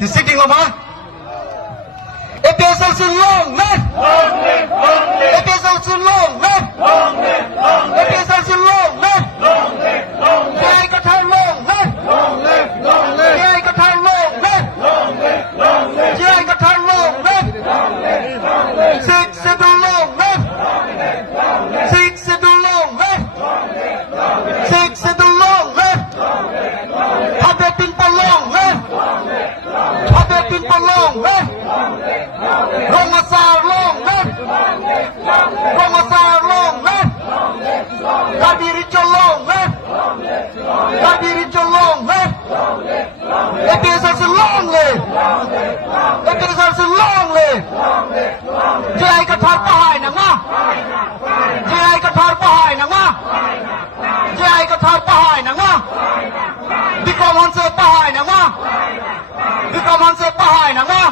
thì xích kinh lắm á. Ê tê sao xin lông lên. Ê tê sao xin lông lên. Ê tê sao xin lông lên. Thì ai có thay lông lên. Thì ai có thay lông lên. Thì ai có thay lông lên. Xích sẽ đu lông lên. Xích sẽ đu lông lên. Xích sẽ đu lông lên. Ada tin palong lên. Ada tin palong lên. Romasar long lên. Romasar long lên. Kadiri colong lên. Kadiri colong lên. Ete sao xin long lên. Ete sao xin long lên. Chứ ai có thoát bahai nè ngá. Chứ ai có thoát bahai nè ngá. Chứ ai có thoát bahai nè ngá. Di kawan saya bahai nè ngá. Di kawan saya bahai nè ngá.